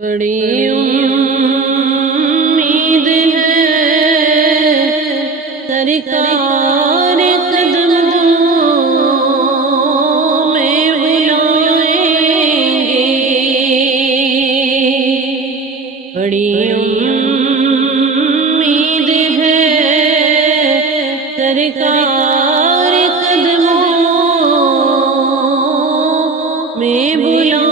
بڑی امید ہے سرکار قدموں میں بلائیں گے، بڑی امید ہے سرکار قدموں میں بلائیں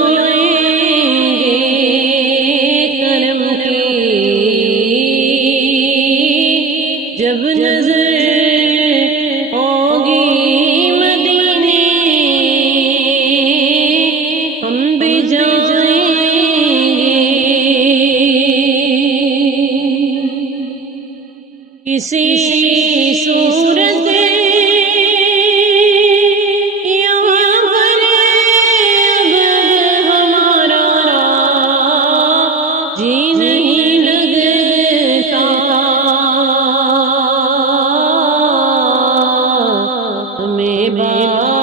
جب نظر ہوگی مدینے ہم بھی جائیں گے، کسی صورت یہاں پر اب ہمارا جی نہیں لگتا، ہمیں باد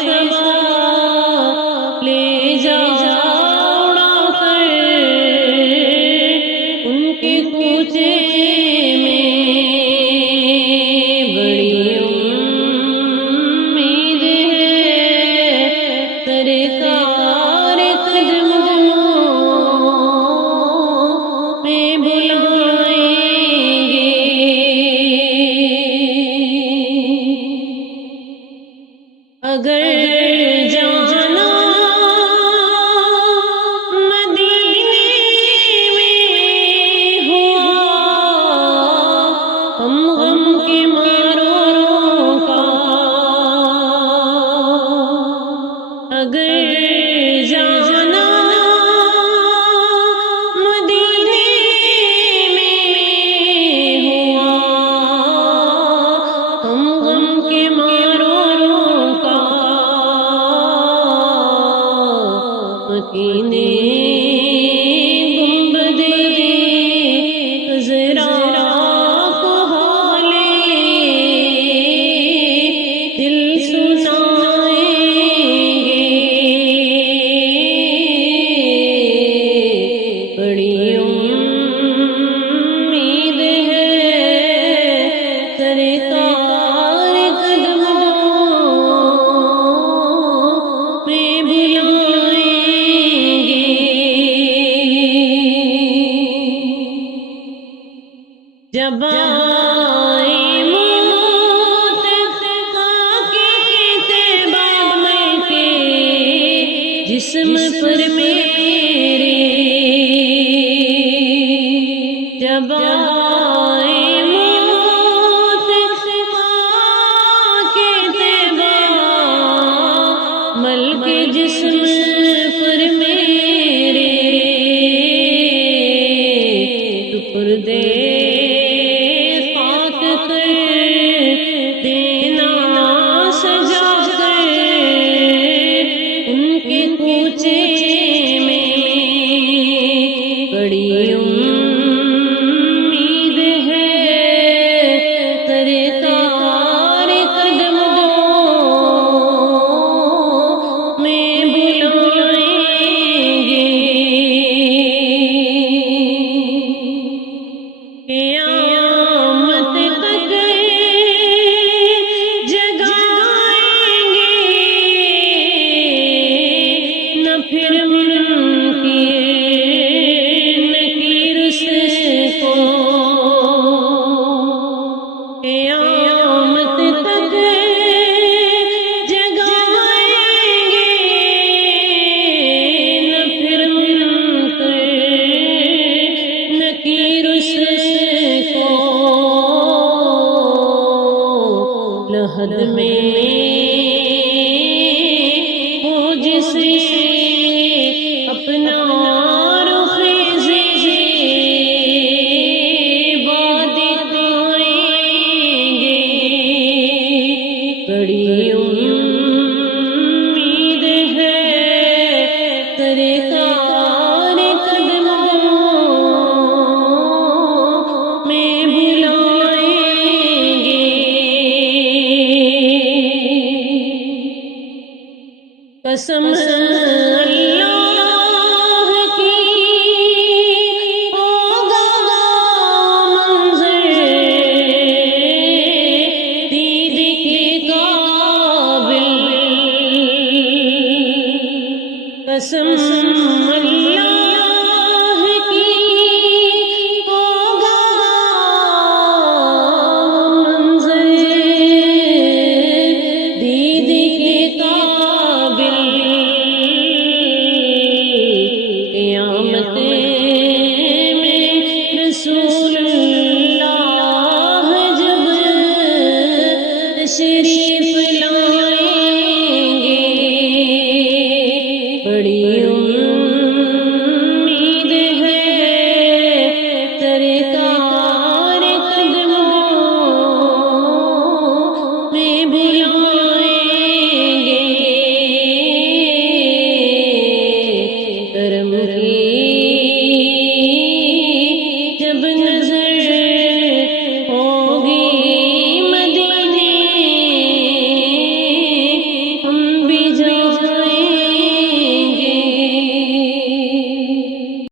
صبا لے جا اڑا کر ان کے کوچے میں، بڑی امید ہے سرکار قدموں میں بلائیں گے، اگر جانا مدینے میں ہوا ہم غم کے ماروں کا، اگر جانا مدینے میں ہوا ہم غم کے ماروں کا، مکینے گنبدے خضرا کو حالے دل سنائیں گے، بڑی امید ہے سرکار قدموں میں بلائیں گے، جب آئے موت خاک تیبہ مل کے جسم پر میرے، جب آئے موت خاک تیبہ مل کے جسم پر میرے، سپردے خاک کر دینا سجا کر ان کے کوچے میں، بڑی امید ہے سرکار قدموں میں بلائیں گے، قیامت تک جگائیں گے، نہ پھر منکر نکیر سے کو، قیامت تک جگائیں گے، نہ پھر منکر نکیر سے کو، لحد میں ہو جسے اپنا رخ زیبا دکھائیں گے، بڑی امید ہے سرکار قدموں میں بلائیں گے، قسم اللہ قسم اللہ کی ہوگا منظر دید کے قابل قیامت میں رسول اللہ جب تشریف لائیں گے بڑی امید ہے سرکار قدموں میں بلائیں گے کرم کی